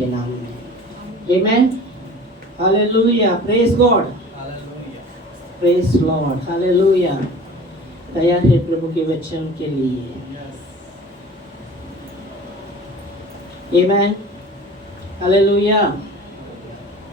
के नाम में। Amen, hallelujah, praise God, praise Lord, hallelujah. तैयार है प्रभु के वचन के लिए? आमेन, हालेलुया।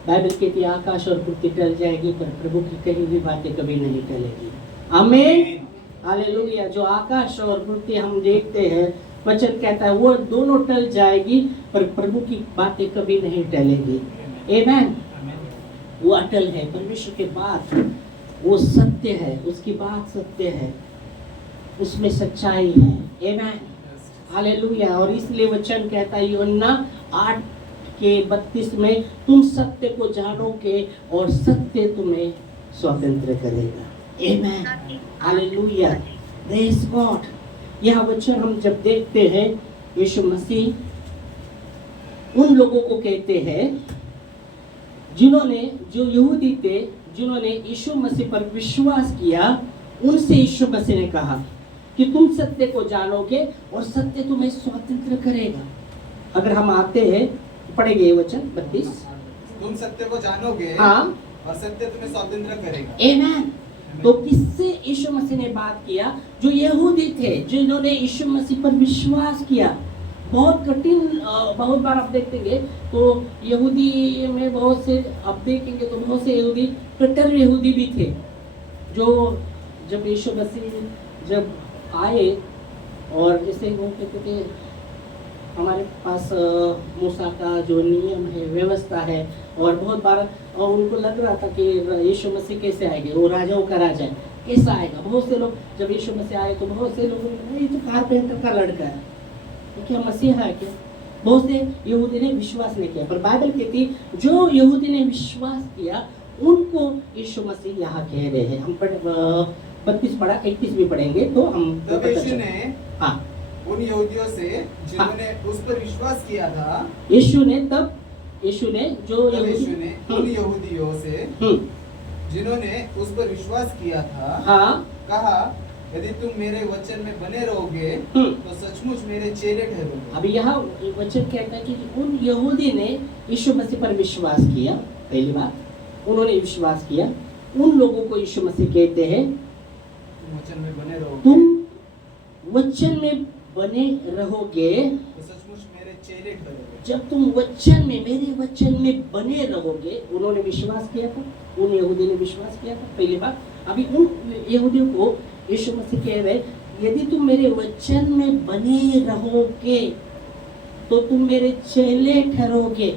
बाइबल कहती है आकाश और पृथ्वी टल जाएगी पर प्रभु की कही भी बातें कभी नहीं टलेगी। आमीन, हालेलुया। जो आकाश और पृथ्वी हम देखते हैं, वचन कहता है वो दोनों टल जाएगी पर प्रभु की बातें कभी नहीं टलेगी। आमीन, वो अटल है। परमेश्वर के बात वो सत्य है, उसकी बात सत्य है, उसमें सच्चाई है। आमीन, हालेलुया। और इसलिए वचन कहता है यूहन्ना 8:32 में, तुम सत्य को जानोगे और सत्य तुम्हें स्वतंत्र करेगा। आमीन, हालेलुया, प्रेज गॉड। यह वचन हम जब देखते हैं, यीशु मसीह उन लोगों को कहते हैं जो यहूदी थे, जिन्होंने यीशु मसीह पर विश्वास किया, उनसे यीशु मसीह ने कहा कि तुम सत्य को जानोगे और सत्य तुम्हें स्वतंत्र करेगा। अगर हम आते हैं, पढ़ेंगे ये वचन 32, तुम सत्य को जानोगे, हाँ, और सत्य तुम्हें स्वतंत्र करेगा। आमीन। तो किससे यीशु मसीह ने बात किया? जो यहूदी थे, जिन्होंने यीशु मसीह पर विश्वास किया। बहुत कठिन, बहुत बार आप देखेंगे तो यहूदी में बहुत से, आप देखेंगे तो बहुत से यहूदी कट्टर यहूदी भी थे, जो जब यीशु मसीह जब आए और जैसे वो कहते थे हमारे पास मूसा का जो नियम है, व्यवस्था है, और बहुत बार उनको लग रहा था कि यीशु मसीह कैसे आएंगे, वो राजाओं का राजा है, कैसा आएगा। बहुत से लोग जब यीशु मसीह आए तो बहुत से लोगों ने, ये तो कारपेंटर का लड़का है, तो क्या मसीहा है क्या? बहुत से यहूदी ने विश्वास नहीं किया। पर बाइबल कहती जो यहूदी ने विश्वास किया उनको यीशु मसीह यहाँ कह रहे हैं। हम 32 पढ़ा, 31 भी पढ़ेंगे तो हम। तब यीशु ने, हाँ, उन यहूदियों से जिन्होंने उस पर विश्वास किया था, यीशु ने जो उन यहूदियों से जिन्होंने उस पर विश्वास किया था, हाँ, कहा यदि तुम मेरे वचन में बने रहोगे तो सचमुच मेरे चेले ठहरोगे। अभी यहाँ वचन कहता है कि उन यहूदी ने यीशु मसीह पर विश्वास किया। पहली बात, उन्होंने विश्वास किया। उन लोगों को यीशु मसीह कहते हैं वचन में बने रहोगे, तुम वचन में बने रहोगे तो सचमुच मेरे चेले ठहरोगे। जब तुम वचन में, मेरे वचन में बने रहोगे। उन्होंने विश्वास किया था, उन यहूदी ने विश्वास किया था। पहली बात, अभी उन यहूदियों को यीशु मसीह कह रहे, यदि तुम मेरे वचन में बने रहोगे तो तुम मेरे चेले ठहरोगे।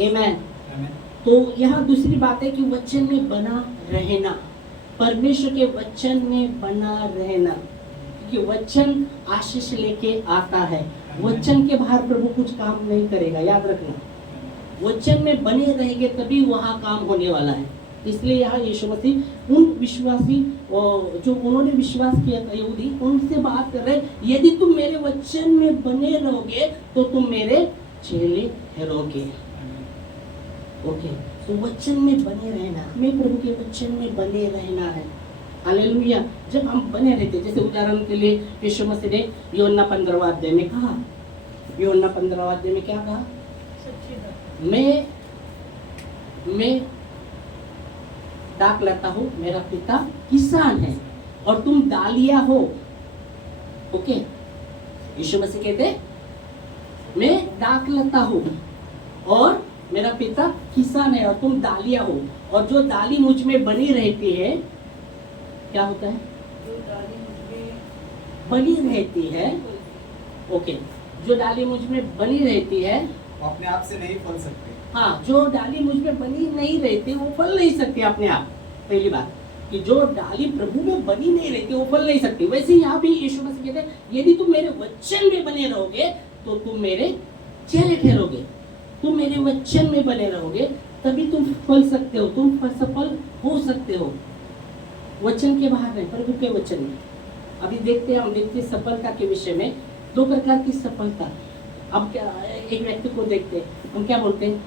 आमीन। तो यहाँ दूसरी बात है कि वचन में बना रहना, परमेश्वर के वचन में बना रहना, क्योंकि वचन आशीष लेके आता है। वचन के बाहर प्रभु कुछ काम नहीं करेगा, याद रखना। वचन में बने रहेंगे तभी वहाँ काम होने वाला है। इसलिए यहाँ यीशु मसीह उन विश्वासी जो उन्होंने विश्वास किया था यहूदी, उनसे बात कर रहे, यदि तुम मेरे वचन में बने रहोगे तो तुम मेरे चेले ठहरोगे। ओके, तो वचन में बने रहना, हमें प्रभु के वचन में बने रहना है। हालेलुया। जब हम बने रहते, जैसे उदाहरण के लिए यीशु मसीह ने यूहन्ना 15वां अध्याय में कहा, यूहन्ना 15वां अध्याय में क्या कहा? मैं डाक लाता हूँ, मेरा पिता किसान है और तुम डालिया हो। ओके, यीशु मसीह कहते मैं डाक लाता हूँ और मेरा पिता किसान है और तुम डालिया हो, और जो डाली मुझ में बनी रहती है, क्या होता है? जो डाली मुझ में बनी रहती है। ओके, जो डाली मुझ में बनी रहती है अपने आप से नहीं फल सकते। हाँ, जो डाली मुझ में बनी नहीं रहती वो फल नहीं सकती अपने आप। पहली बात कि जो डाली प्रभु में बनी नहीं रहती वो फल नहीं सकती। वैसे यहाँ भी यीशु मसीह कहते हैं यदि तुम मेरे वचन में बने रहोगे तो तुम मेरे चेले ठहरोगे। तुम मेरे वचन में बने रहोगे तभी तुम फल सकते हो, तुम सफल हो सकते हो। वचन के बाहर नहीं, प्रभु के वचन में। अभी देखते हैं, हम देखते हैं सफलता के विषय में 2 प्रकार की सफलता। अब क्या, एक व्यक्ति को देखते हैं, हम क्या बोलते हैं,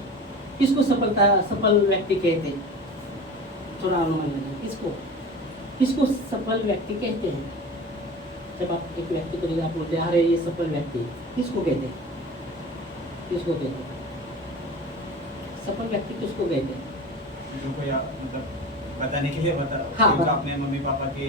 किसको सफल व्यक्ति कहते हैं? थोड़ा अनुमान लगे, किसको सफल व्यक्ति कहते हैं? जब आप एक व्यक्ति को आप बोलते हैं अरे ये सफल व्यक्ति, किसको कहते हैं? सफल व्यक्ति किसको कहते हैं? जो कोई मतलब बताने के लिए हाँ, जो अपने मम्मी पापा की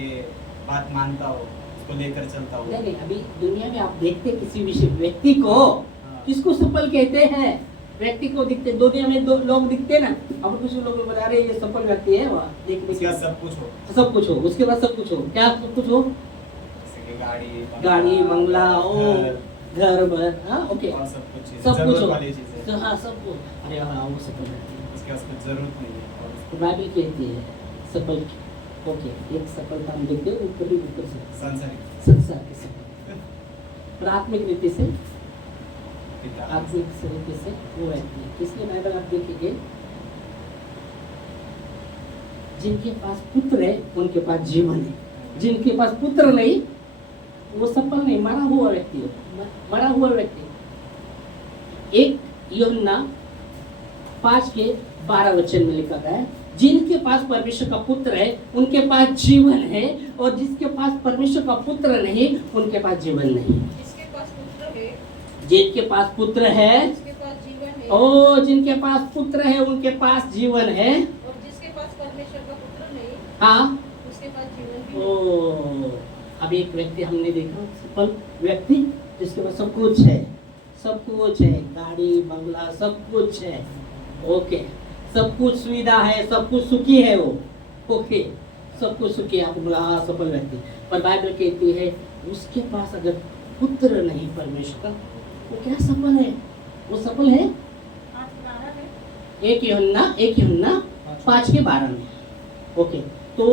बात मानता हो, उसको लेकर चलता हो। नहीं, अभी दुनिया में आप देखते किसी विषय व्यक्ति को हाँ। किसको सफल कहते हैं? व्यक्ति को दिखते, दुनिया में दो लोग दिखते ना, अब कुछ लोग बता रहे ये सफल व्यक्ति है, वहाँ देखने उसके के बाद सब कुछ हो, सब कुछ हो, उसके बाद सब कुछ हो, क्या सब कुछ हो? जैसे कि गाड़ी बंगला ओ घर, घर बर, हाँ ओके, और सब कुछ चीजें, सब कुछ जरूरत हो, वाली चीजें। तो हाँ सब कुछ, अरे हाँ वो सफल व्यक्ति है। उसके पास कुछ जरूरत नहीं है और तो बाइबल कहती है सफल, ओके, एक सफलता हम देखते हैं ऊपर ही ऊपर से सांसारिक संसार की सफलता, प्राथमिक रीति से पिता आत्मिक तरीके से वो व्यक्ति है। इसलिए बाइबल आप देखेंगे जिनके पास पुत्र है उनके पास जीवन है, जिनके पास पुत्र नहीं वो सफल नहीं, मरा हुआ व्यक्ति हो, मरा हुआ व्यक्ति। एक यूहन्ना 5:12 में लिखा गया है, जिनके पास परमेश्वर का पुत्र है उनके पास जीवन है, और जिसके पास परमेश्वर का पुत्र नहीं उनके पास जीवन नहीं। जिसके पास पुत्र है, जिनके पास पुत्र है, जिसके पास जीवन है, ओ जिनके पास पुत्र है उनके पास जीवन है, और जिसके पास परमेश्वर का पुत्र नहीं, हाँ उसके पास जीवन भी नहीं। ओ अब एक व्यक्ति हमने देखा सफल व्यक्ति जिसके पास सब कुछ है, सब कुछ है, गाड़ी बंगला सब कुछ है, ओके, सब कुछ सुविधा है, सब कुछ सुखी है वो, ओके, सब कुछ सुखी है, आपको बोला हाँ सफल व्यक्ति। पर बाइबल कहती है उसके पास अगर पुत्र नहीं परमेश्वर का, वो क्या सफल है? वो सफल है? 8:12 है। 1 यूहन्ना 5:12 में, ओके। तो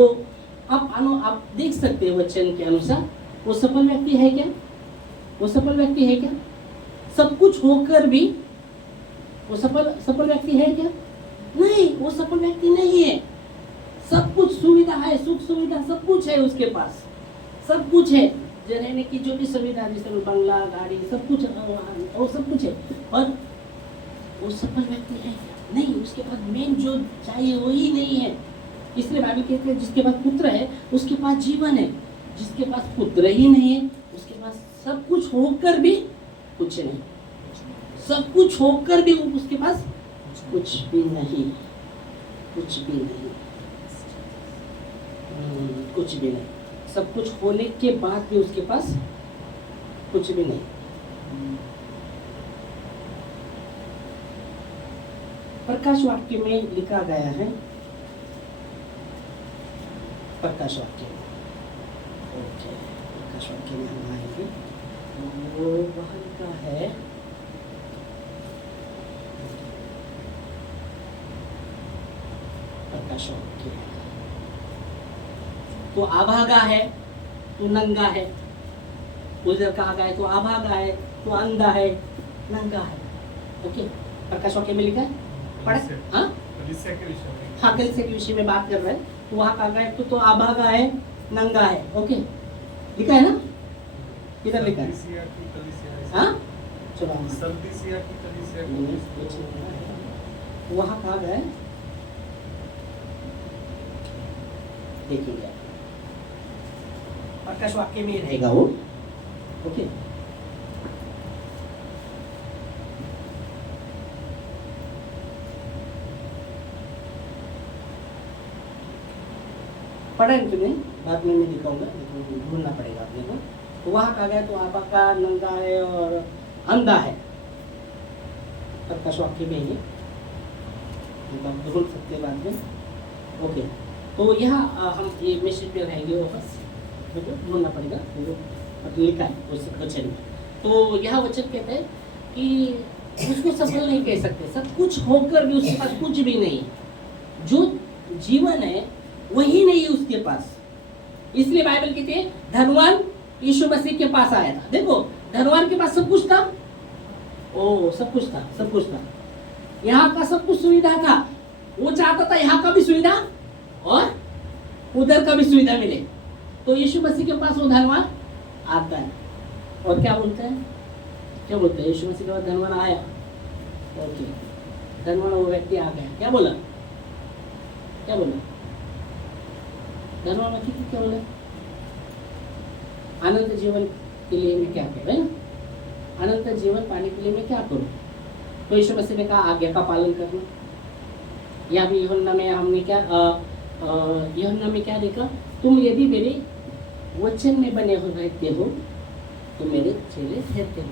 आप देख सकते हो वचन के अनुसार वो सफल व्यक्ति है क्या? वो सफल व्यक्ति है क्या? सब कुछ होकर भी वो सफल व्यक्ति है क्या? नहीं, वो सफल व्यक्ति नहीं है। सब कुछ सुविधा है, सुख सुविधा सब कुछ है उसके पास, सब कुछ है, रहने की जो भी सुविधा जैसे बंगला गाड़ी सब कुछ वो सब कुछ है, पर वो सफल व्यक्ति है क्या? नहीं, उसके पास मेन जो चाहिए वही नहीं है। इसलिए बाइबल कहते हैं जिसके पास पुत्र है उसके पास जीवन है, जिसके पास पुत्र ही नहीं है उसके पास सब कुछ होकर भी कुछ नहीं, सब कुछ होकर भी उसके पास कुछ भी नहीं, कुछ भी नहीं, कुछ भी नहीं, सब कुछ होने के बाद भी उसके पास कुछ भी नहीं। प्रकाश वाक्य में लिखा गया है, प्रकाश वाक्य, ओके, प्रकाश वाक्य में हम आएंगे, वो वहाँ का है प्रकाश वाक्य। तो अभागा है तो नंगा है, उधर कहा गया है तो अभागा है तो अंधा है, नंगा है, ओके, प्रकाश वाक्य में लिखा है, पढ़े? हाँ हाँ, कलीसिया के विषय में बात कर रहे हैं, तो वहाँ कहा गया है तो अभागा है, नंगा है, ओके, लिखा है ना? किधर लिखा है? हाँ चलो, वहाँ कहा गया है, देखिए प्रकाश वाक्य में रहेगा वो, ओके। पढ़ा है तुमने? बाद में मैं दिखाऊंगा, ढूंढना पड़ेगा अपने को। तो वहाँ कहा गया तो आबाका नंगा है और अंधा है, प्रकाश वाक्य में ही मतलब ढूंढ सकते हैं बाद में, ओके। तो यहाँ हम ये मैसेज पे रहेंगे वापस, ढूंढना पड़ेगा, तो लिखा है उस वचन में। तो यह वचन कहते हैं कि उसको सफल नहीं कह सकते, सब कुछ होकर भी उसके पास कुछ भी नहीं, जो जीवन है वही नहीं है उसके पास। इसलिए बाइबल कहती है धनवान यीशु मसीह के पास आया था। देखो धनवान के पास सब कुछ था, ओ सब कुछ था, सब कुछ था, यहाँ का सब कुछ सुविधा था, वो चाहता था यहाँ का भी सुविधा और उधर का भी सुविधा मिले। तो यीशु मसीह के पास वो धनवान आता है और क्या बोलते हैं, क्या बोलते हैं, यीशु मसीह के पास धनवान आया, ओके, धनवान वो व्यक्ति आ गया, क्या बोला, क्या बोला धनवान व्यक्ति क्या बोला, अनंत जीवन के लिए मैं क्या करूं, है ना, अनंत जीवन पाने के लिए मैं क्या करूं। तो यीशु मसीह ने कहा आज्ञा का पालन करना, या भी यूहन्ना में हमने क्या यूहन्ना में क्या देखा, तुम यदि मेरे वचन में बने हो रहते हो तो मेरे चेले ठहरते हो,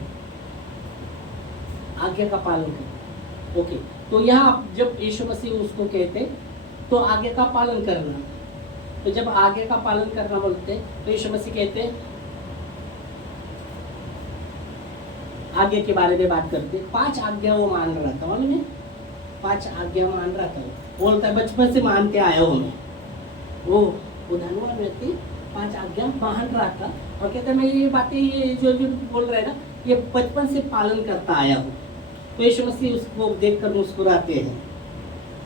आज्ञा का पालन करो। ओके, तो यहाँ जब यीशु मसीह उसको कहते तो आज्ञा का पालन करना, तो जब आज्ञा का पालन करना बोलते तो यीशु मसीह कहते आज्ञा के बारे में बात करते, 5 आज्ञा वो मान रहा था, मालूम है 5 आज्ञा मान रहा था। बोलता है बचपन से मानते आया हूँ मैं, वो धनवान व्यक्ति 5 आज्ञा मान रहा था और कहता मैं ये बातें ये जो बोल रहा है ना ये बचपन से पालन करता आया हूँ। तो यीशु मसीह उसको देखकर मुस्कुराते हैं,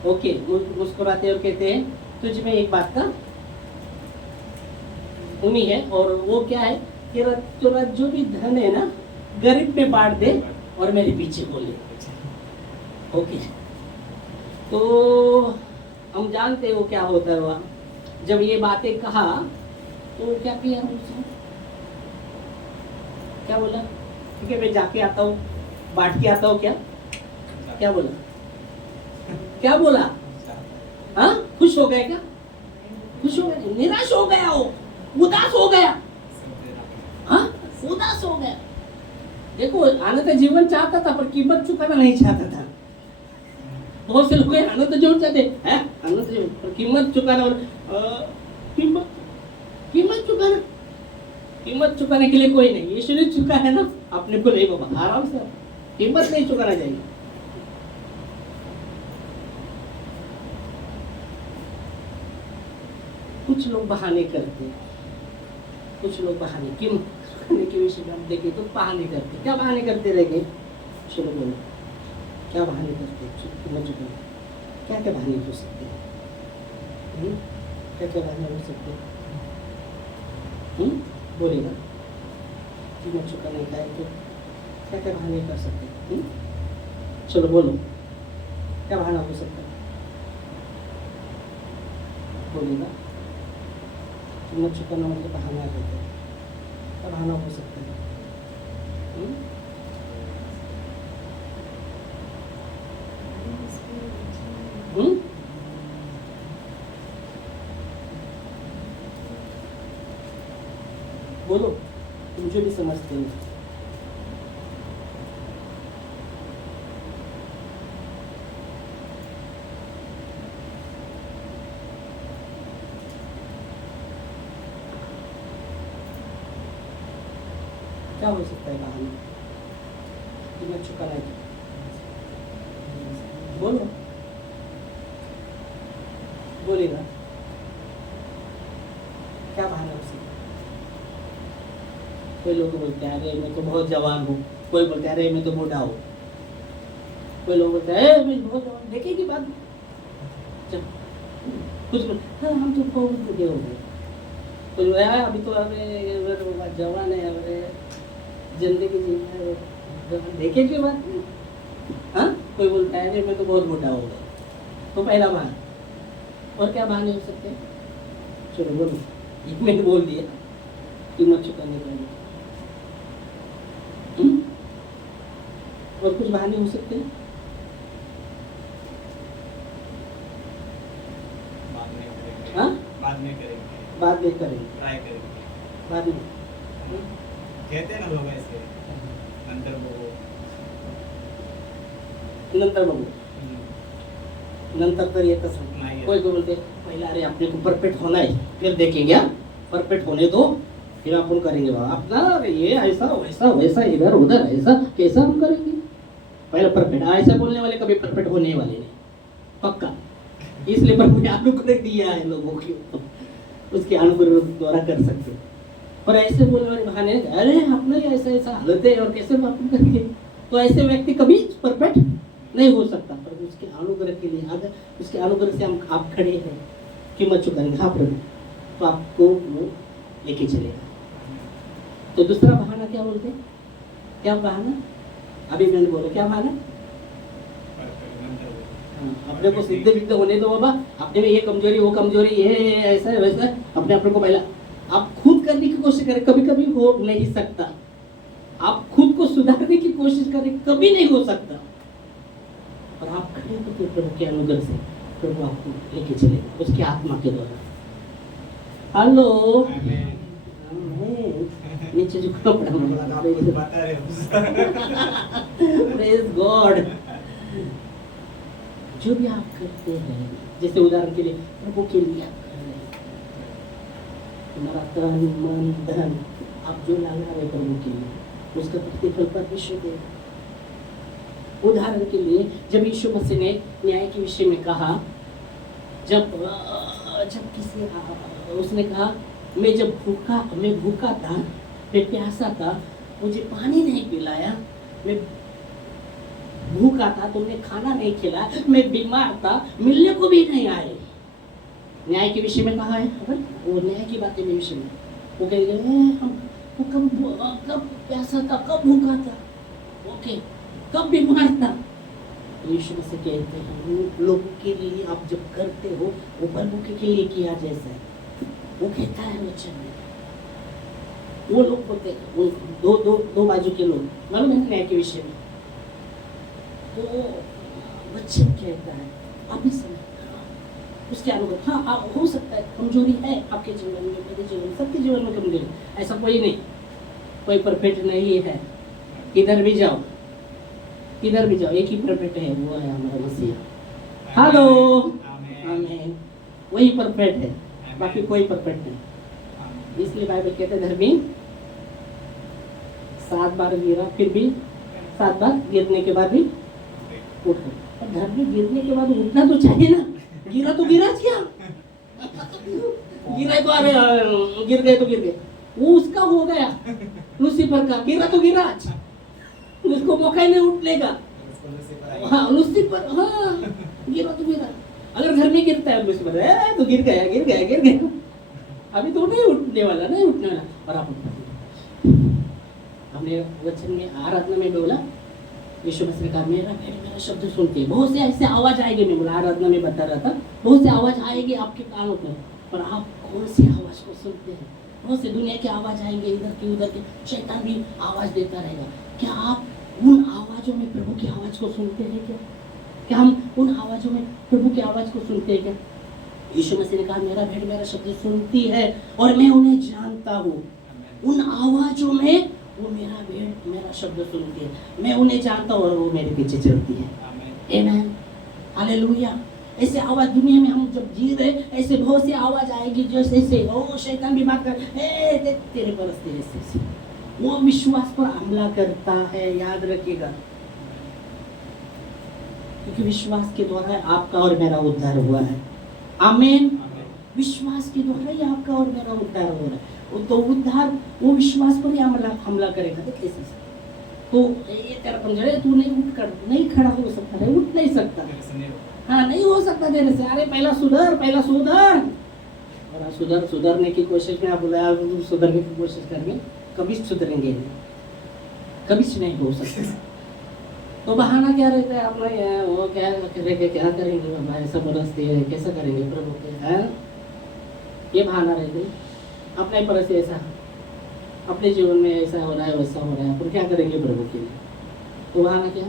ओके मुस्कुराते हैं और कहते हैं तुझ में एक बात का उम्मीद है और वो क्या है कि तेरा जो भी धन है ना गरीब में बांट दे और मेरे पीछे बोले। ओके, तो हम जानते हैं वो क्या होता है वहाँ, जब ये बातें कहा तो क्या किया उसने, क्या बोला ठीक है मैं जाके आता हूँ बांट के आता हूँ, क्या बोला, क्या बोला, हाँ खुश हो गए क्या, खुश हो गए, निराश हो गया, वो उदास हो गया, हाँ उदास हो गया। देखो आनंद जीवन चाहता था पर कीमत चुकाना नहीं चाहता था। बहुत से लोग आनंद जीवन चाहते हैं, आनंद जीवन पर कीमत चुकाना और कीमत चुकाने के लिए कोई नहीं, यीशु ने चुका है ना अपने को, नहीं बाबा आराम से कीमत नहीं चुकाना चाहिए। कुछ लोग बहाने करते हैं, कुछ लोग बहाने कीमत चुकाने के विषय में हम देखें तो बहाने करते, क्या बहाने करते रह गए, चलो बोलो क्या बहाने करते, कीमत चुकाने क्या क्या बहाने हो सकते हैं, क्या क्या बहाने हो सकते हैं, बोलेगा कीमत चुकाने का है तो क्या क्या बहाने कर सकते हैं, चलो बोलो क्या बहाना हो सकता है, बोलेगा कीमत चुकाना मतलब बहाना रहता है, क्या बहाना हो सकता है, बोलो तुम जो भी समझते हो। क्या हो सकता है बहाना, कीमत चुकाना है, बोलो बोलेगा क्या बहाना हो सकता है। कोई लोग बोलते हैं अरे मैं तो बहुत जवान हूँ, कोई बोलते हैं अरे मैं तो बूढ़ा हूँ, कोई लोग बोलते हैं मैं बहुत जवान, देखे की बात जब कुछ हाँ हम तो बहुत बूढ़े हो गए, कोई बोलता है अभी तो अरे जवान है, अरे जिंदगी जीना है, देखे की बात, हाँ कोई बोलता है अरे मैं तो बहुत बूढ़ा हो गया, तो पहला बहाना। और क्या बहाने हो सकते हैं, चलो बोलो, एक मैंने बोल दिया कीमत चुकाने का, और कुछ बहाने हो सकते हैं, हाँ बाद में करेंगे, बाद में करेंगे, ट्राई करेंगे, बाद में कहते हैं ना लोग ऐसे नंतर नंतर बघू, नंतर तर येतच नाही नाही, येत. कोई कोई बोलते पहिला अरे अपने को परफेक्ट होना है फिर देखेंगे, परफेक्ट होने दो फिर अपन करेंगे बाबा अपना, ये ऐसा वैसा वैसा इधर उधर ऐसा कैसा हम करेंगे, पहले परफेक्ट, ऐसा बोलने वाले कभी परफेक्ट होने वाले नहीं पक्का, इसलिए प्रभु ने अनुग्रह दिया है लोगों को, उसके अनुग्रह द्वारा कर सकते। और ऐसे बोलने वाले बहाने अरे अपना ऐसा ऐसा हालत है और कैसे अपन करेंगे, तो ऐसे व्यक्ति कभी परफेक्ट नहीं हो सकता, पर उसके अनुग्रह के लिए अगर उसके अनुग्रह से हम आप खड़े हैं कीमत चुकाएंगे, हाँ प्रभु, तो आपको वो लेके चलेगा। तो दूसरा बहाना क्या बोलते हैं, क्या बहाना, अभी मैंने बोला क्या बहाना, अपने को सिद्ध विद्ध होने दो बाबा, अपने में ये कमजोरी वो कमजोरी ये ऐसा है वैसा है, अपने को पहला आप खुद करने की कोशिश करें, कभी कभी हो नहीं सकता, आप खुद को सुधारने की कोशिश करें कभी नहीं हो सकता, और आप खड़े होते प्रभु के अनुग्रह से प्रभु आपको लेके चले उसकी आत्मा के द्वारा। हेलो, आमेन। नीचे झुकना पड़ा मुझे। बता रहे प्रेज गॉड। जो भी आप करते हैं, जैसे उदाहरण के लिए प्रभु के लिए आप कर रहे हैं, तुम्हारा तन मन धन आप जो लगा रहे प्रभु के लिए, उसका प्रतिफल परमेश्वर देगा। उदाहरण के लिए जब यीशु मसीह ने न्याय के विषय में कहा, जब किसी उसने कहा मैं भूखा था, मैं प्यासा था, मुझे पानी नहीं पिलाया, मैं भूखा था, तुमने खाना नहीं खिलाया, मैं बीमार था, मिलने को भी नहीं आए। न्याय के विषय में कहा है, वो न्याय की बातें में विषय में वो कहेंगे हम कब प्यासा था, कब भूखा था, ओके, कब बीमार था। यीशु मसीह कहते हैं उन लोगों के लिए आप जब करते हो वो प्रभु के लिए किया जैसा है। वो कहता है वचन में, वो लोग बोलते हैं वो दो बाजू के लोग, मालूम है न्याय के विषय में, तो वचन कहता है आप भी समझ उसके अनुभव। हाँ हो सकता है कमजोरी है आपके जीवन में, मेरे जीवन में, सबके जीवन में कमजोरी, ऐसा कोई नहीं, कोई परफेक्ट नहीं है। किधर भी जाओ एक ही परफेक्ट है, वो है हमारा मसीहा। हेलो, आमीन, वही परफेक्ट है, बाकी कोई परफेक्ट नहीं। इसलिए बाइबल कहते हैं धर्मी 7 बार गिरा फिर भी 7 बार गिरने के बाद भी उठ गया। धर्मी गिरने के बाद उठना तो चाहिए ना, गिरा तो गिरा क्या, गिरा तो अरे गिर गए तो गिर गए, वो उसका हो गया लूसीफर का, गिरा तो गिरा, उसको मौका ही नहीं उठने का। हाँ लूसीफर, हाँ गिरा तो गिरा। अगर घर में गिरता है लूसीफर तो गिर गया, अभी तो नहीं उठने वाला। और आप हमने वचन में आराधना में बोला, यीशु मसीह ने कहा मेरा शब्द सुनते। बहुत से ऐसे आवाज आएगी, मैं बोला आराधना में बता रहा था, बहुत से आवाज आएगी आपके कानों पर आप कौन सी आवाज को सुनते हैं? बहुत से दुनिया की आवाज आएंगे, इधर की उधर के, शैतान भी आवाज देता रहेगा। क्या आप उन आवाजों में प्रभु की आवाज को सुनते हैं क्या हम उन आवाजों में प्रभु की आवाज को सुनते हैं क्या? यीशु मसीह ने कहा मेरा भेड़ मेरा शब्द सुनती है और मैं उन्हें जानता हूँ। उन आवाजों में वो मेरा भेड़ मेरा शब्द सुनती है, मैं उन्हें जानता हूँ और वो मेरे पीछे चलती है। आमीन, हालेलुया। ऐसे आवाज दुनिया में हम जब जी रहे, ऐसे बहुत सी आवाज आएगी जैसे ओ शैतान भी बात कर तेरे परस्ते ऐसे, वो विश्वास पर हमला करता है, याद रखिएगा, क्योंकि विश्वास के द्वारा आपका और मेरा उद्धार हुआ है। आमीन। विश्वास के द्वारा ही आपका और मेरा उद्धार हो रहा है। तो उद्धार वो विश्वास पर ही हमला करेगा। तो कैसे? तो ये तेरा कमजोर है, तू नहीं खड़ा हो सकता है, उठ नहीं सकता, हाँ नहीं हो सकता देने से। अरे पहला सुधर और सुधरने की कोशिश में आप बोला सुधरने की कोशिश करेंगे, कभी सुधरेंगे कभी नहीं हो सकता। तो बहाना क्या रहता है अपना, वो क्या करेंगे बाबा, ऐसा परस्ती है, कैसा करेंगे प्रभु के, है ये बहाना रहते। अपने परस्ती ऐसा, अपने जीवन में ऐसा हो रहा है वैसा हो रहा है, पर क्या करेंगे प्रभु के लिए? तो बहाना क्या?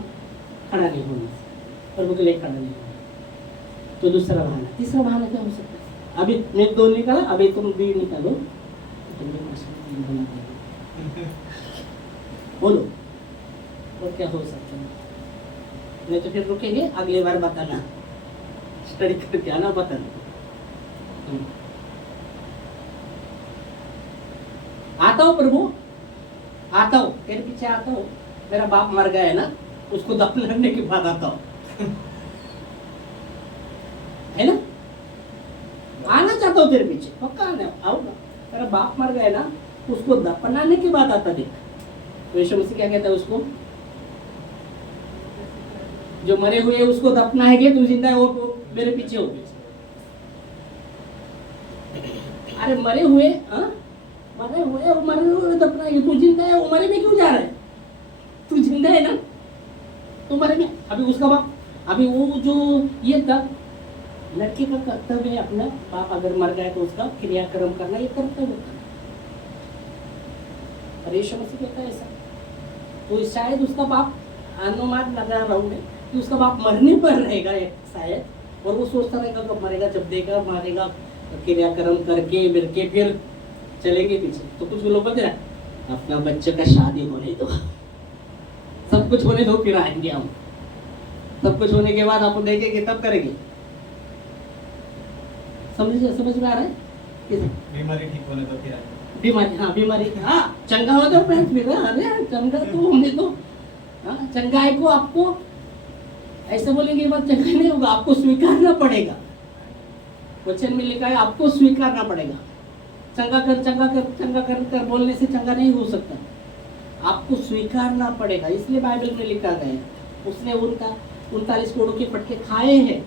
खड़ा नहीं होना, प्रभु के लिए खड़ा नहीं होना। तो दूसरा बहाना, तीसरा बहाना क्या हो सकता है? अभी मैं 2 निकाला, अभी तुम भी निकालो, तुम भी बोलो और क्या हो सकता है? नहीं तो फिर रुकेंगे, अगली बार बताना, स्टडी करके आना, बताना। आता हूँ प्रभु, आता हूँ, तेरे पीछे आता हूँ। मेरा बाप मर गया है ना, उसको दफन करने के बाद आता हूँ, है ना? आना चाहता हूँ तेरे पीछे, पक्का आना, आओ ना। तेरा बाप मर गया ना, उसको दफनाने के बाद आता देख। तो यीशु मसीह क्या कहता है उसको? जो मरे हुए उसको दफनाएंगे, तू जिंदा है वो मेरे पीछे हो। अरे मरे हुए दफनाएंगे, तू जिंदा है, वो मरे में क्यों जा रहा है? तू जिंदा है ना, तू मरे में। अभी उसका बाप, अभी वो जो ये तब लड़के का कर्तव्य है, अपना बाप अगर मर गया तो उसका क्रियाक्रम करना, ये कर्तव्य होता है। और यीशु मसीह कहता है ऐसा। तो शायद उसका बाप, अनुमान लगा रहा हूँ मैं कि उसका बाप मरने पर रहेगा शायद, और वो सोचता रहेगा कब मरेगा, जब देगा मारेगा, क्रियाक्रम करके मिल के फिर चलेंगे पीछे। तो कुछ लोग बता रहे अपना बच्चे का शादी होने दो, सब कुछ होने दो, फिर आएंगे हम, सब कुछ होने के बाद आपको देखेंगे तब करेंगे। समझ में आ रहा है? बीमारी ठीक होने तो फिर आएंगे। बीमारी हाँ, चंगा हो जाओ फिर, अरे चंगा तो होने दो। हाँ, चंगाई को आपको ऐसे बोलेंगे ये बात चंगा नहीं होगा, आपको स्वीकारना पड़ेगा। वचन में लिखा है आपको स्वीकारना पड़ेगा। चंगा कर बोलने से चंगा नहीं हो सकता, आपको स्वीकारना पड़ेगा। इसलिए बाइबल में लिखा गया है उसने उनका 39 कोड़ों के फटके खाए हैं,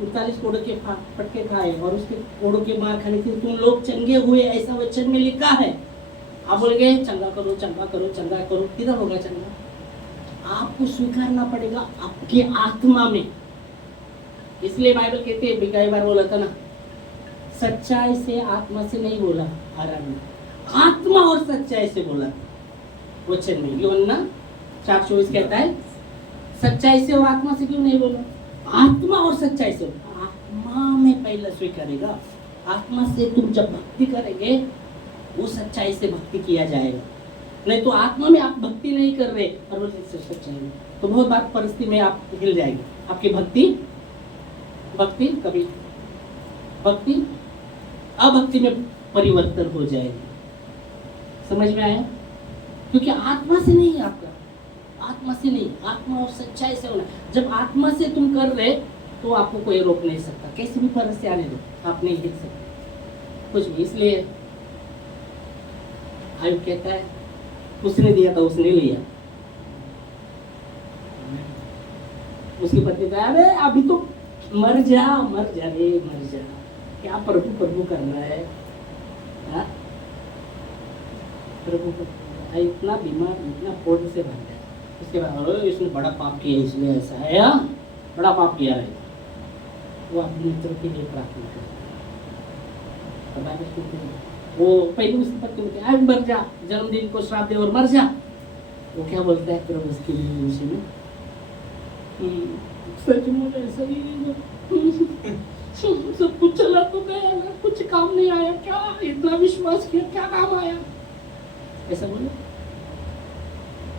39 कोड़ों के फटके खाए और उसके कोड़ों के मार खाने से तुम लोग चंगे हुए, ऐसा वचन में लिखा है। आप बोलेंगे चंगा करो चंगा करो चंगा करो, किधर होगा चंगा? आपको स्वीकारना पड़ेगा आपके आत्मा में। इसलिए बाइबल कहते हैं, कई बार बोला था ना, सच्चाई से आत्मा से नहीं बोला आराम में, आत्मा और सच्चाई से बोला वचन में। यूहन्ना 4:24 कहता है सच्चाई से और आत्मा से क्यों नहीं बोला? आत्मा और सच्चाई से। आत्मा में पहले स्वीकारेगा, आत्मा से तुम जब भक्ति करेंगे वो सच्चाई से भक्ति किया जाएगा। नहीं तो आत्मा में आप भक्ति नहीं कर रहे और वो सच्चाई में, तो बहुत बार परिस्थिति में आप हिल जाएंगे। आपकी भक्ति कभी भक्ति अभक्ति में परिवर्तन हो जाएगी। समझ में आया? क्योंकि आत्मा से नहीं है आपका, आत्मा से नहीं, आत्मा और सच्चाई से होना। जब आत्मा से तुम कर रहे तो आपको कोई रोक नहीं सकता, कैसी भी परिस्थिति आने दो आप नहीं देख सकते कुछ भी। इसलिए आयुब कहता है उसने दिया था उसने लिया। उसकी पत्नी कहा अरे अभी तो मर जा रे मर जा, क्या प्रभु करना है? हाँ? प्रभु इतना बीमार, इतना फोड़ से भर गया। उसके बाद इसने बड़ा पाप किया इसलिए ऐसा है, हाँ? बड़ा पाप किया है। वो अपने मित्रों के लिए प्रार्थना करता, वो पहले उसकी पत्नी बोलती है मर जा, जन्मदिन को श्राप दे और मर जा। वो क्या बोलता है प्रभु उसके लिए उसी में, सचमुच ऐसा ही सब कुछ चला तो गया, कुछ काम नहीं आया, क्या इतना विश्वास किया क्या काम आया? ऐसा बोले।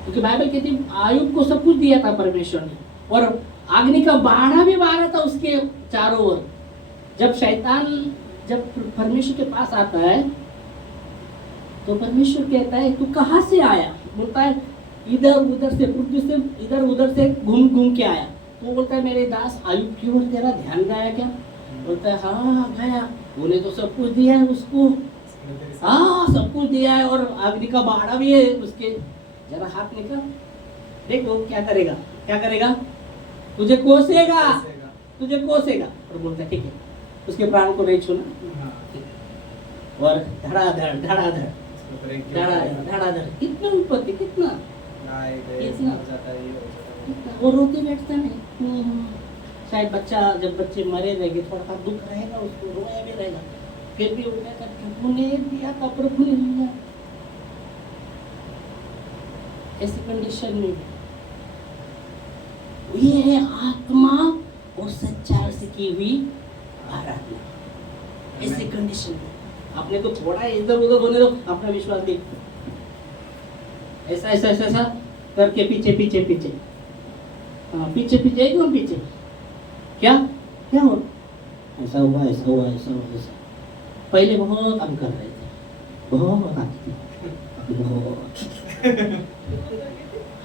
क्योंकि बाइबल कहती है आयुब को सब कुछ दिया था परमेश्वर ने, और अग्नि का बाड़ा भी बारा था उसके चारों ओर। जब शैतान जब परमेश्वर के पास आता है तो परमेश्वर कहता है तू कहाँ से आया? बोलता है इधर उधर से, पृथ्वी से इधर उधर से घूम के आया। तो बोलता है मेरे दास आयुब की ओर तेरा ध्यान गया क्या? बोलता है हाँ गया, उन्हें तो सब कुछ दिया है उसको, हाँ सब कुछ दिया है, और अग्नि का बाड़ा भी है उसके। जरा हाथ निकाल देखो क्या करेगा, क्या करेगा? तुझे कोसेगा, तुझे कोसेगा। और बोलता है ठीक है, उसके प्राण को नहीं छूना। और धड़ाधड़ कितना विपत्ति, कितना वो रोते बैठता नहीं। शायद बच्चा, जब बच्चे मरे रहेंगे थोड़ा सा दुख रहेगा उसको, रोया भी रहेगा, फिर भी उठा कर प्रभु ने दिया था, प्रभु ने लिया। ऐसी कंडीशन में ये है आत्मा और सच्चाई से की हुई आराधना। ऐसी कंडीशन में आपने तो थोड़ा इधर उधर होने दो, अपना विश्वास देख, ऐसा ऐसा ऐसा ऐसा करके पीछे पीछे पीछे, हाँ पीछे पीछे एकदम पीछे। क्या क्या हो? ऐसा हुआ ऐसा हुआ ऐसा हुआ ऐसा। पहले बहुत हम कर रहे थे, बहुत आती थी, बहुत।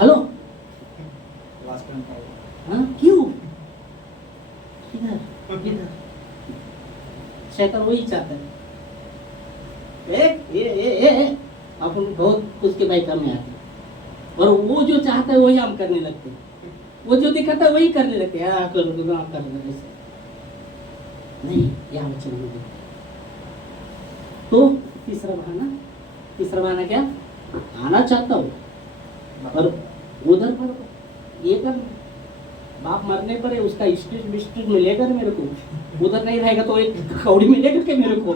हेलो हाँ क्यों? किधर किधर? शैतान वही चाहता है। ए अपन बहुत उसके भाई कम में आते, और वो जो चाहता है वही हम करने लगते हैं, वो जो दिखाता है वही करने लगते हैं। हाँ करो तो आप कर लो, ऐसे नहीं यहाँ बच्चे नहीं। तो तीसरा बहाना क्या? आना चाहता हूँ और उधर पर ये कर, बाप मरने पर उसका स्टेज मिलेगा मेरे को, उधर नहीं रहेगा तो एक कौड़ी मिलेगा क्या मेरे को?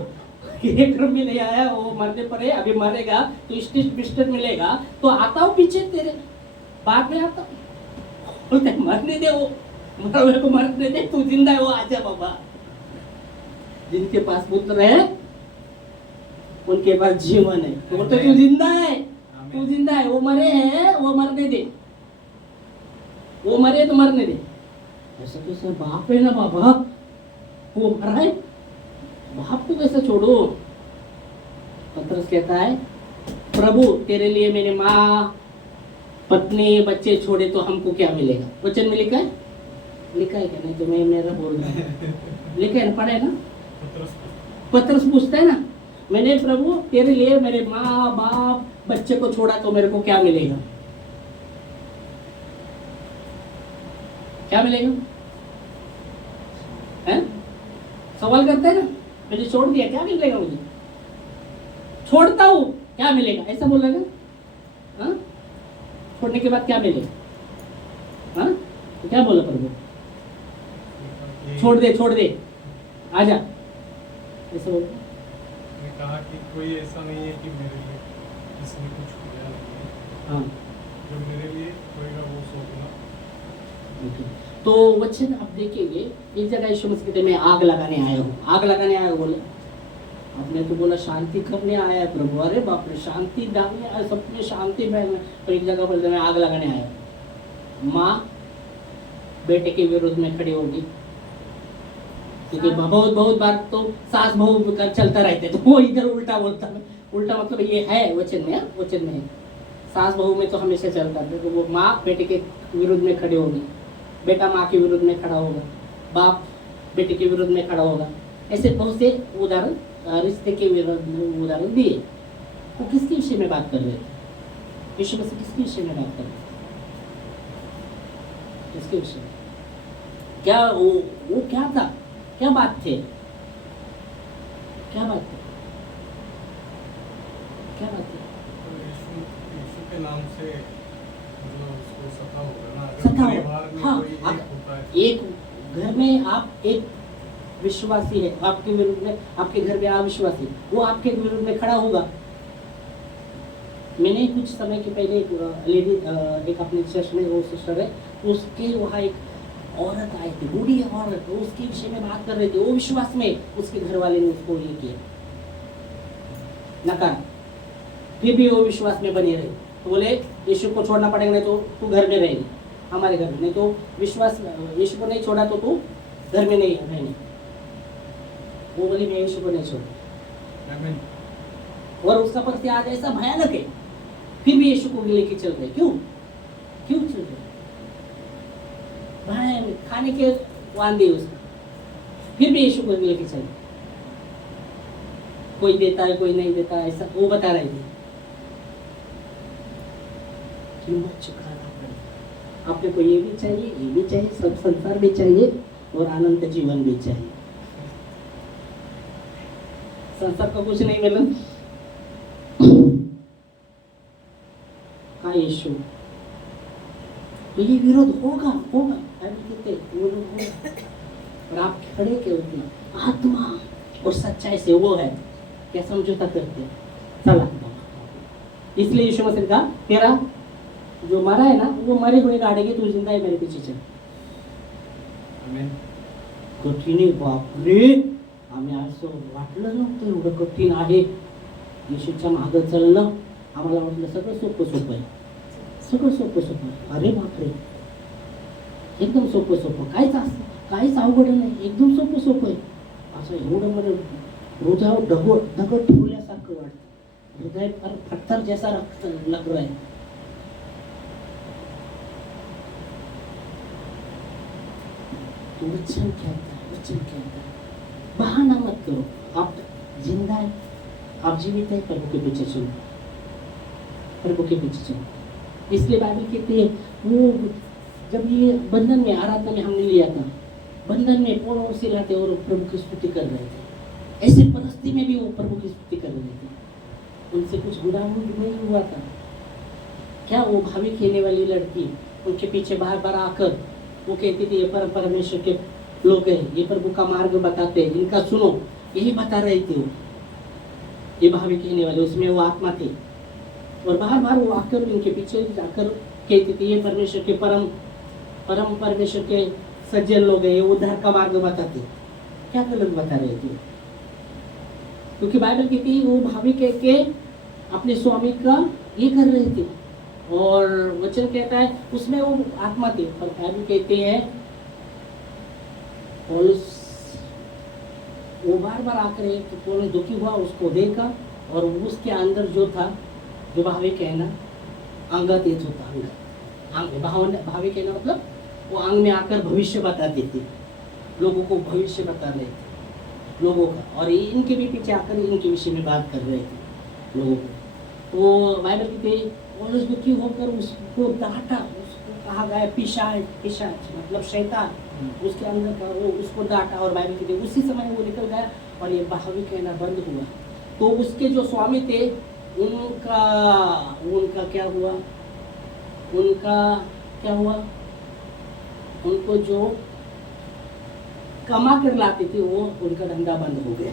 एक क्रम में नहीं आया, वो मरने पर है, अभी मरेगा तो स्टेज मिलेगा, तो आता हूँ पीछे तेरे, बाद में आता हूँ। बोलते मरने दे वो, मरा हुए को मरने दे, तू जिंदा है वो आजा बाबा। जिनके पास पुत्र है उनके पास जीवन है। तो बोलते तू जिंदा है, तू जिंदा है। वो मरे हैं, वो मरने दे, वो मरे तो मरने दे। ऐसा तो सर बाप है ना बाबा, वो मरा है, बाप को कैसे छोड़ो। पतरस कहता है प्रभु तेरे लिए मेरे माँ पत्नी बच्चे छोड़े तो हमको क्या मिलेगा। वचन में लिखा है, लिखा है क्या? नहीं तो मैं मेरा बोल रहा हूँ, लिखा है ना, पढ़े ना। पतरस पूछता है ना, मैंने प्रभु तेरे लिए मेरे माँ बाप बच्चे को छोड़ा तो मेरे को क्या मिलेगा, क्या मिलेगा? हैं? सवाल करते हैं ना, मैंने छोड़ दिया क्या मिलेगा मुझे, छोड़ता हूँ क्या मिलेगा, ऐसा बोलेगा? हाँ, छोड़ने के बाद क्या मिलेगा? हाँ, तो क्या बोला प्रभु? छोड़ दे आजा, ऐसा बोल। मैंने कहा कि कोई ऐसा नहीं है कि मेरे लिए इसने कुछ किया नहीं है। हाँ, जो मेरे लिए होएगा वो सोचना। तो वचन आप देखेंगे एक जगह यीशु मसीह कहते मैं आग लगाने आया हूँ। आग लगाने आया हूँ बोले, आपने तो बोला शांति करने आया है प्रभु। अरे बाप रे, शांति डालने आया, सब में शांति में। तो एक जगह बोलते मैं आग लगाने आया हूँ। माँ बेटे के विरुद्ध में खड़ी होगी, क्योंकि बहुत बहुत बार तो सास बहू का चलता रहते, तो वो इधर उल्टा बोलता है। उल्टा मतलब ये है वचन में, वचन में है। सास बहू में तो हमेशा चलता है, तो वो माँ बेटे के विरुद्ध में खड़ी होगी, बेटा माँ के विरुद्ध में खड़ा होगा, बाप बेटे के विरुद्ध में खड़ा होगा। ऐसे बहुत से उदाहरण रिश्ते के विरुद्ध में उदाहरण दिए। वो किसके विषय में बात कर रहे थे? यीशु मसीह किसके विषय में बात कर रहे थे? किसके विषय में? क्या वो क्या था, क्या बात थे, क्या बात थी, क्या बात थी? तो यीशु के नाम से मतलब उसको सता होगा ना। अगर सता परिवार होगा, में हाँ, कोई एक होता है, एक घर में आप एक विश्वासी है, आपके विरुद्ध में, आपके घर में अविश्वासी, वो आपके विरुद्ध में खड़ा होगा। मैंने कुछ समय के पहले एक लेडी, एक अपने चर्च में वो सिस्टर है, उसके वहाँ एक औरत आई थी, बूढ़ी औरत, वो उसके विषय में बात कर रहे थे। वो विश्वास में उसके घर वाले ने उसको ये किया, नकार, फिर भी वो विश्वास में बने रहे। तो बोले यीशु को छोड़ना पड़ेगा, नहीं तो तू घर में रहेगी, हमारे घर में। नहीं तो विश्वास, यीशु को नहीं छोड़ा तो तू घर में नहीं रहने। वो बोली मैं यीशु को नहीं छोड़ा। आमीन। और उसका परिस्थिति आज ऐसा भयानक है, फिर भी यीशु को लेके चल रहे। क्यों क्यों चल रहे? भयानक खाने के वांदे उसको, फिर भी यीशु को लेके चल रहे। कोई देता है कोई नहीं देता, ऐसा वो बता रहे थे। कीमत चुकाना पड़ेगा। आपने को ये भी चाहिए, ये भी चाहिए, सब संसार भी चाहिए और अनंत जीवन भी चाहिए। संसार का कुछ नहीं मिला का यीशु, तो ये विरोध होगा होगा, विरोध होगा। और आप खड़े के उतना आत्मा और सच्चाई से वो है क्या समझौता करते हैं, चला। इसलिए यीशु मसीह ने कहा तेरा जो मरा है ना वो मरे हुए गाड़ेगी, तू जिंदा है मेरे पीछे चल। आमीन। कठीण आहे बापरे, आम्ही असं वाटलं नव्हतं एवढं कठीण आहे येशूच्या मागं चालणं। आम्हाला वाटलं सगळं सोपं सोपं आहे, सगळं सोपं सोपं आहे। अरे बापरे, एकदम सोपं सोपं, काहीच अवघड नाही, एकदम सोपं सोपं आहे। असं एवढं मला हृदयावर दगड ठेवल्यासारखं वाटतं, हृदय पर पत्थर जैसा लग रहा है। वचन कहता है, वचन कहता है बहाना मत करो। आप जिंदा है, आप जीवित है, प्रभु के पीछे चलो, प्रभु के पीछे चलो। इसलिए बाइबल कहती है वो जब ये बंधन में आराधना में हमने लिया था, बंधन में पौल और सिला थे और प्रभु की स्तुति कर रहे थे। ऐसे परिस्थिति में भी वो प्रभु की स्तुति कर रहे थे, उनसे कुछ बुरा नहीं हुआ था। क्या वो भावी खेलने वाली लड़की उनके पीछे बार बार आकर वो कहती थी ये परमेश्वर के लोग हैं, ये प्रभु का मार्ग बताते हैं, इनका सुनो, यही बता रही थी वो। ये भावी कहने वाले उसमें वो आत्मा थी, और बार बार वो आकर उनके पीछे जाकर कहती थी ये परमेश्वर के परम परमेश्वर के सज्जन लोग हैं ये उद्धार का मार्ग बताते, क्या गलत बता रहे थे? क्योंकि बाइबल कहती है वो भावी कह के अपने स्वामी का ये कर रहे थे, और वचन कहता है उसमें वो आत्मा थे। पर बाइबल कहते हैं पौलुस वो बार बार आकर कि पौलुस दुखी हुआ, उसको देखा, और उसके अंदर जो था, जो भावी कहना अंग तेज होता, अंग भावी कहना मतलब वो अंग में आकर भविष्य बताते थे, लोगों को भविष्य बता रहे थे लोगों का, और इनके भी पीछे आकर इनके विषय में बात कर रहे थे लोगों को। तो बाइबल कहते हैं पौलुस दुखी होकर उसको डांटा, उसको कहा गया पिशाच, पिशाच मतलब शैतान, उसके अंदर का वो उसको डांटा, और बाइबल कहते उसी समय वो निकल गया और ये भावी कहना बंद हुआ। तो उसके जो स्वामी थे उनका क्या हुआ, उनको जो कमा कर लाते थे वो उनका धंधा बंद हो गया।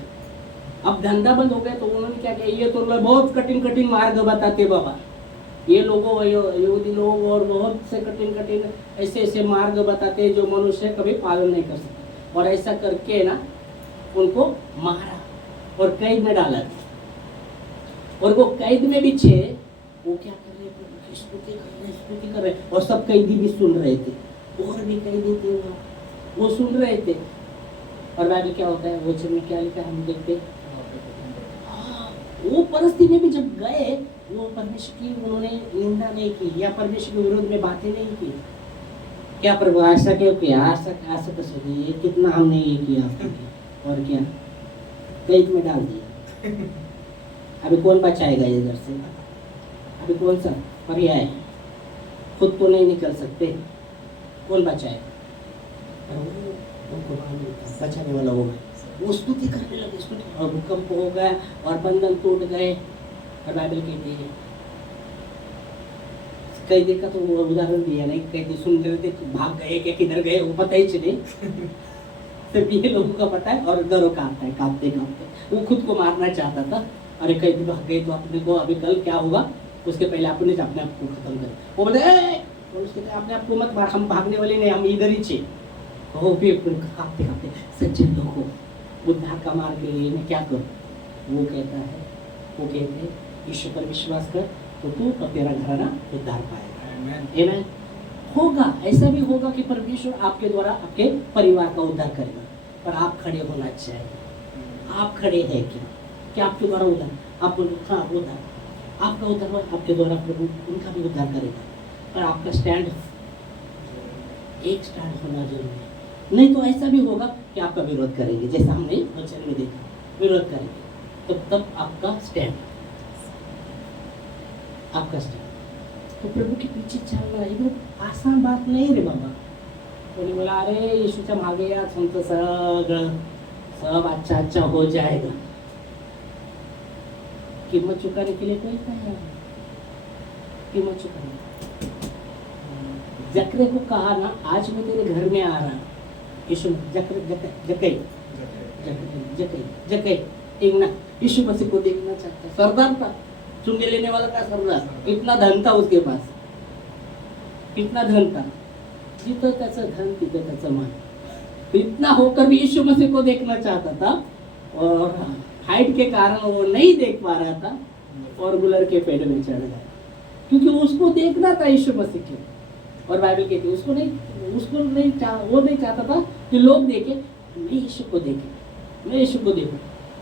अब धंधा बंद हो गया तो उन्होंने क्या किया, ये तो बहुत कठिन मार्ग बताते बाबा, ये लोगों यहूदी लोग और बहुत से कठिन ऐसे मार्ग बताते जो मनुष्य कभी पालन नहीं कर सकता, और ऐसा करके ना उनको मारा और कैद में डाला, और वो कैद में भी छे वो क्या कर रहे, स्तुति कर रहे, और सब कैदी भी सुन रहे थे, और भी कैदी थे वो सुन रहे थे। और बाइबल क्या होता है, वचन में क्या लिखा है हम देखते, वो परिस्थिति में भी जब गए वो परमेश्वर की उन्होंने निंदा नहीं की या परमेश्वर के विरोध में बातें नहीं की। क्या प्रभु ऐसा क्यों किया, ऐसा कैसे, ये कितना हमने ये किया आपके लिए, और क्या कैद में डाल दिया। अभी कौन बचाएगा इधर से, अभी कौन सा पर्याय, खुद तो नहीं निकल सकते, कौन बचाएगा? उनको बचाने वाला होगा, वो स्तुति करने लगे, स्तुति, और भूकंप हो गया और बंधन टूट गए। और बाइबल कहती है कैदी का तो वो उदाहरण दिया नहीं, कैदी सुन रहे थे भाग गए क्या किधर गए वो पता ही नहीं सिर्फ ये लोगों का पता है, और डरो कांपता है, कांपते वो खुद को मारना चाहता था। अरे कैदी भाग गए तो अपने को अभी कल क्या होगा, उसके पहले अपने अपने आप को खत्म कर, वो बोले अपने आप को मत मार, हम भागने वाले नहीं, हम इधर ही छे। वो भी कांपते सच्चे लोगों उद्धार का मार्ग लिए मैं क्या करूं, वो कहते हैं ईश्वर पर विश्वास कर तो तू और तेरा घराना उद्धार पाएगा। आमीन। होगा, ऐसा भी होगा कि परमेश्वर आपके द्वारा आपके परिवार का उद्धार करेगा, पर आप खड़े होना चाहिए। आप खड़े हैं क्या आपके द्वारा उद्धार, आप हाँ उद्धार आपका उद्धार हो, आपके द्वारा प्रभु उनका भी उद्धार करेगा, पर आपका स्टैंड एक स्टैंड होना जरूरी है। नहीं तो ऐसा भी होगा कि आपका विरोध करेंगे, जैसा हमने वचन में देखा, विरोध करेंगे, तो तब आपका स्टैंड तो प्रभु के पीछे चलना एकदम आसान बात नहीं रे बाबा। कोणी बोला अरे यीशुच्या मागे या, तुमचं सगळं सब अच्छा हो जाएगा। कीमत चुकाने के लिए कोई तैयार नहीं, कीमत चुकाने। जकरे को कहा ना आज मैं तेरे घर में आ रहा हूँ, यीशु जकै एक ना यीशु मसीह को देखना चाहता, सरदार था, चुंगे लेने वाला का सरदार, इतना धन था उसके पास, इतना धन था, जिथं त्याचं धन तिथं त्याचं मान, इतना होकर भी यीशु मसीह को देखना चाहता था, और हाइट के कारण वो नहीं देख पा रहा था और गुलर के पेड़ में चढ़ गया, क्योंकि उसको देखना था यीशु मसीह के। और बाइबल कहती है वो नहीं चाहता था कि लोग देखे, मैं यीशु को देखूं,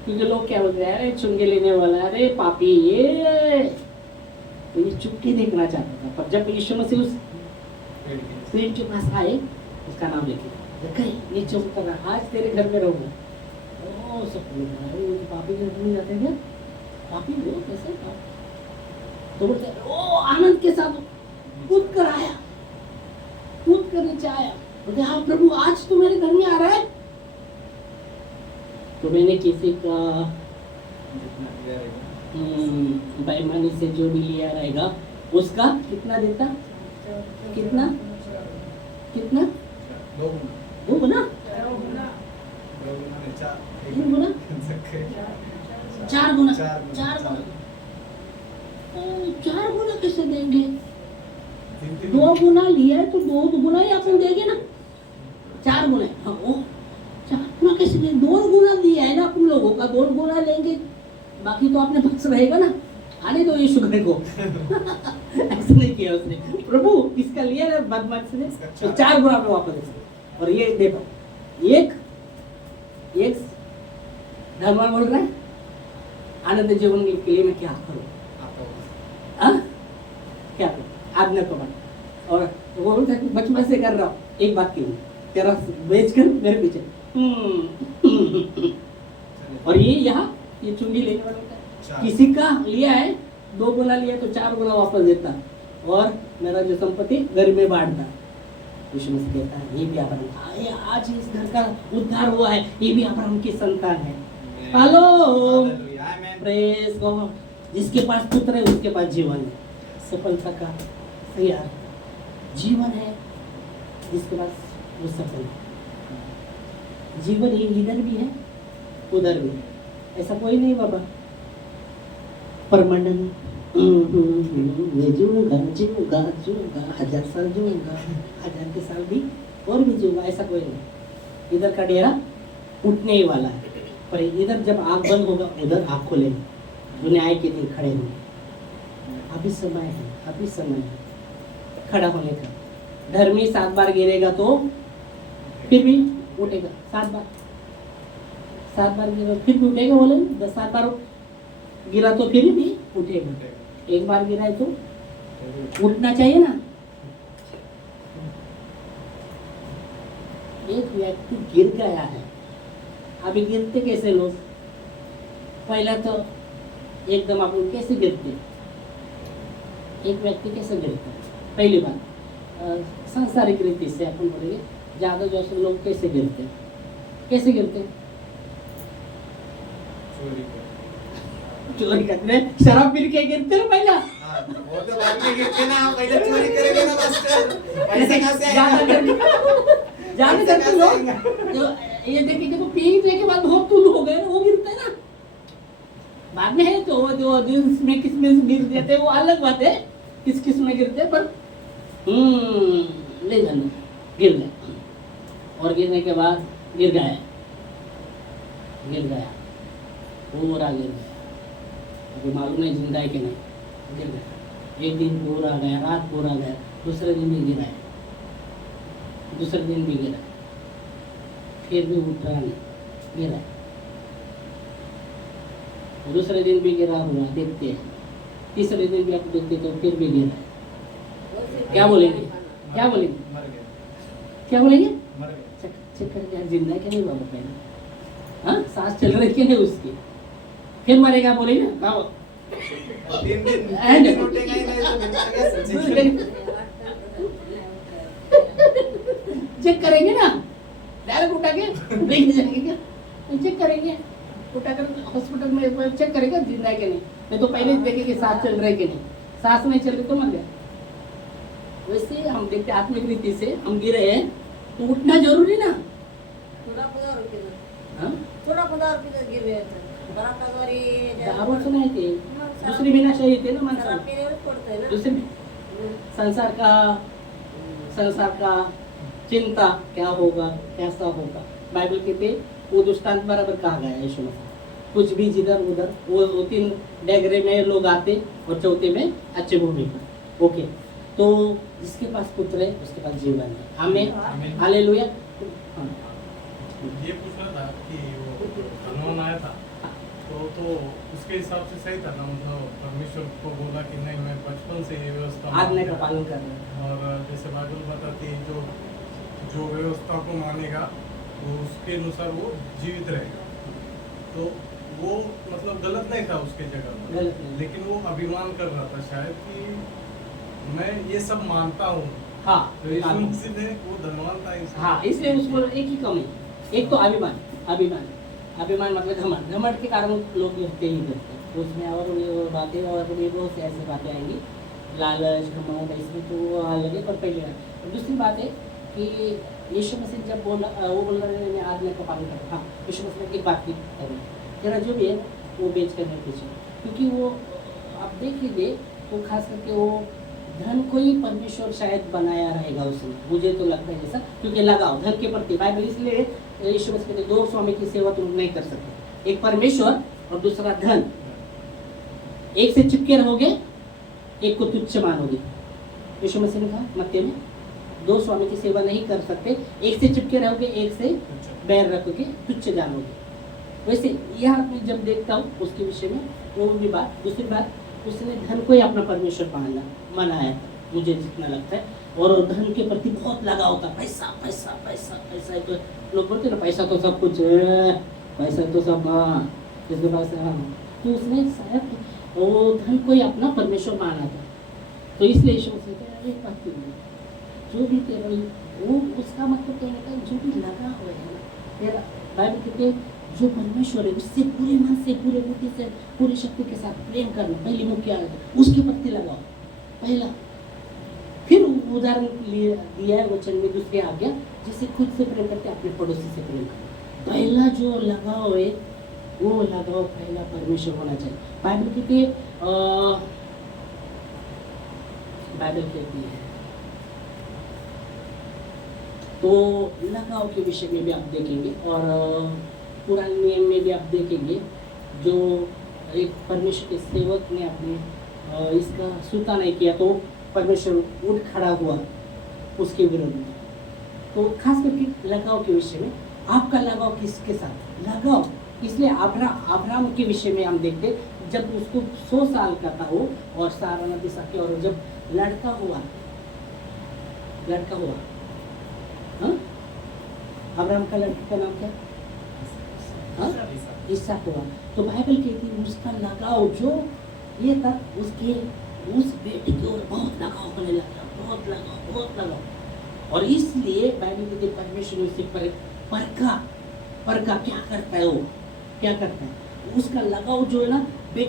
क्योंकि लोग क्या बोलते हैं, अरे चुंगे लेने वाला, अरे पापी, ये तो ये चुप के देखना चाहता था। पर जब यीशु मसीह उस पेड़ के पास आए, उसका नाम लेके नीचे उतर रहा, आज तेरे घर में रहूंगा। ओ सब लोग वो तो पापी के घर में जाते हैं, पापी वो कैसे, तो बोलते ओ आनंद के साथ कूद कर नीचे आया, बोलते हाँ प्रभु आज तू मेरे घर में आ रहा है। तो मैंने किसी का बेईमानी से जो भी लिया रहेगा उसका कितना देता, कितना 2 गुना 4 गुना 4 गुना कैसे देंगे? 2 गुना लिया है तो 2 गुना ही अपन देंगे ना, 4 गुना है। हाँ, वो 4 गुना कैसे दिया? 2 गुना दिया है ना तुम लोगों का, 2 गुना लेंगे, बाकी तो अपने पास रहेगा ना। आने दो यीशु को। ऐसा नहीं किया उसने, प्रभु इसका लिया ना बदमाश ने, तो 4 गुना पे वापस दे। और ये देखो, एक धर्म बोल रहा है आनंद जीवन के लिए मैं क्या करूं? हाँ? क्या करूं? आज्ञा को मान। और वो बोलता है बचपन से कर रहा हूँ, एक बात क्यों तेरा बेच कर मेरे पीछे। और ये यहाँ ये चुंगी लेने वाला होता है, किसी का लिया है 2 गुना लिया तो 4 गुना वापस देता, और मेरा जो संपत्ति घर में बांटता। यीशु मसीह कहता है ये भी अब्राहम था, ये आज इस घर का उद्धार हुआ है, ये भी अब्राहम की संतान है। Hello, praise God. जिसके पास पुत्र है उसके पास जीवन है, सफलता का तैयार जीवन है, जिसके पास वो सफल है। जीवन ये इधर भी है उधर भी है, ऐसा कोई नहीं बाबा परमानेंट। मैं जीऊंगा 1000 साल जीऊंगा, 1000 के साल भी और भी जीऊंगा, ऐसा कोई नहीं। इधर का डेरा उठने ही वाला है, पर इधर जब आँख बंद होगा उधर आँख खोलेगी, जो न्याय के दिन खड़े होंगे। अभी समय है, अभी समय है खड़ा होने का। धर्मी 7 बार गिरेगा तो फिर भी उठेगा, 7 बार गिरा फिर भी उठेगा, बोले 7 बार गिरा तो फिर भी उठेगा। 1 बार गिरा है तो उठना चाहिए ना। एक व्यक्ति गिर गया है, अभी गिरते कैसे लोग? पहला तो एकदम आप लोग कैसे गिरते? एक व्यक्ति कैसे गिरता है? पहली बात सांसारिक रीति से अपन बोलेंगे, ज्यादा जो है लोग कैसे गिरते? कैसे गिरते? चोरी करते, शराब पी के गिरते ना पहला। वो तो बाद में गिरते ना, पहले चोरी करेंगे ना मास्टर। ऐसे कहाँ से ज्यादा करते लोग जो ये देखे कि वो पीने के बाद बहुत तुल हो गए, वो गिरता है ना। बाद में है तो जो जिसमें किसमें गिर जाते वो अलग बात है, किस में गिरते, पर ले जाना गिर गए, और गिरने के बाद गिर गया पूरा गिर गया, अभी मालूम नहीं जिंदा है कि नहीं, गिर गया। एक दिन पूरा गया, रात पूरा गया, दूसरे दिन भी गिरा है, दूसरे दिन भी गिरा, फिर भी उठ रहा नहीं, गिरा। दूसरे दिन भी गिरा हुआ देखते हैं, तीसरे दिन भी आप देखते तो फिर भी गिरा है। क्या बोलेंगे? क्या बोलेंगे? मर गया, क्या बोलेंगे? मर गया। चेक करके यार जिंदा है कि नहीं बाबा पहले, हाँ सांस चल रही कि नहीं उसकी, फिर मरेगा बोलेंगे बाबा। 3 दिन उठेगा ही नहीं तो फिर मर गया समझिए। चेक करेंगे ना, डायरेक्ट उठा के लेके जाएंगे क्या? चेक करेंगे, उठा कर हॉस्पिटल में एक बार चेक करेगा जिंदा है कि नहीं तो पहले देखेंगे सांस चल रहा है कि नहीं, सांस नहीं चल रही तो मर गया। वैसे हम देखते आत्मिक रीति से हम गिरे हैं तो उठना जरूरी ना। हाँ? दारूच नाही ते दुसरी विनाशाही येते ना माणसाला, दुसरी संसार का चिंता क्या होगा कैसा होगा। बाइबल कहते वो दृष्टांत बराबर कहा गया है यीशु मसीह, कुछ भी जिधर उधर वो 3 डेगरे में लोग आते और चौथे में अच्छे भूमि पर। ओके, तो जिसके पास पुत्र है उसके पास जीवन है। आमीन, हालेलुया। हाँ। ये पूछना था कि वो हनुमान आया था तो उसके हिसाब से सही था ना, मतलब परमेश्वर को बोला कि नहीं मैं बचपन से ये व्यवस्था आज्ञा का पालन कर रहे हैं, और जैसे बाइबल बताती है जो व्यवस्था को मानेगा वो उसके अनुसार वो जीवित रहेगा, तो वो मतलब गलत नहीं था उसके जगह पर, गलत नहीं। लेकिन वो अभिमान कर रहा था शायद कि मैं ये सब मानता हूँ। हाँ तो यीशु मसीह ने वो धनवान था हाँ, इसलिए उसको एक ही कमी, एक तो अभिमान मतलब घमंड के कारण लोग होते ही करते हैं उसमें, और भी बातें और भी बहुत से ऐसी बातें आएंगी, लालच घमंड इसमें तो वो अलग है। पर पहले दूसरी बात है कि यीशु मसीह जब बोला वो बोल रहे हैं मैं आज्ञा का पालन करता। हाँ, यीशु मसीह ने एक बात की तेरा जो भी है वो बेच कर नहीं पीछे, क्योंकि वो आप देख लीजिए तो खास करके वो धन को ही परमेश्वर शायद बनाया रहेगा उसने, मुझे तो लगता है जैसा, क्योंकि लगाओ धन के प्रति बाइबल, इसलिए यीशु मसीह कहते दो स्वामी की सेवा तुम नहीं कर सकते, एक परमेश्वर और दूसरा धन। एक से चिपके रहोगे, एक को तुच्छ मानोगे। यीशु मसीह ने कहा मत्ती में, दो स्वामी की सेवा नहीं कर सकते, एक से चिपके रहोगे, एक से बैर रखोगे, तुच्छ जानोगे। वैसे यह मैं जब देखता हूँ उसके विषय में, वो भी बात। दूसरी बात, उसने धन को ही अपना परमेश्वर मनाया था, मुझे जितना लगता है, और धन के प्रति बहुत लगाव था। पैसा पैसा पैसा पैसा, तो लोग बोलते ना पैसा तो सब कुछ है, पैसा तो सब, हाँ जिसके पास है, हाँ। तो उसने शायद वो धन को ही अपना परमेश्वर माना था। तो इसलिए यीशु मसीह कहते हैं एक बात नहीं, जो भी तेरा वो उसका मतलब कहने का जो भी लगा हुआ है ना तेरा, बाइबल कहते हैं जो परमेश्वर है उससे पूरे मन से, पूरे बुद्धि से, पूरी शक्ति के साथ प्रेम करना पहली मुख्य आदत है, उसके प्रति लगाओ पहला। फिर उदाहरण दिया है वचन में, दूसरी आज्ञा, जिसे खुद से प्रेम करते अपने पड़ोसी से प्रेम करो। पहला जो लगाव है वो लगाव पहला परमेश्वर होना चाहिए। बाइबल कहती है, बाइबल कहती है तो लगाव के विषय में भी आप देखेंगे, और पुराने नियम में भी आप देखेंगे, जो एक परमेश्वर के सेवक ने अपने इसका सूता नहीं किया तो परमेश्वर उठ खड़ा हुआ उसके विरोध में। तो खास करके लगाव के विषय में, आपका लगाव किसके साथ? लगाव इसलिए अब्राहम के विषय में हम देखते, जब उसको 100 साल का था वो, और सारा नबी साथी, और जब लड़का हुआ हाँ? अब्राहम का लड़के का नाम क्या? हाँ? इसहाक हुआ। तो बाइबल कहती है उसका लगाव जो ये था, उसके उस बेटे की ओर बहुत लगाव होने लगा, बहुत लगाव। और इसलिए बाइबल कहती है परमेश्वर ने उसे परखा क्या करता है, वो क्या करता है, उसका लगाव जो है ना बेटे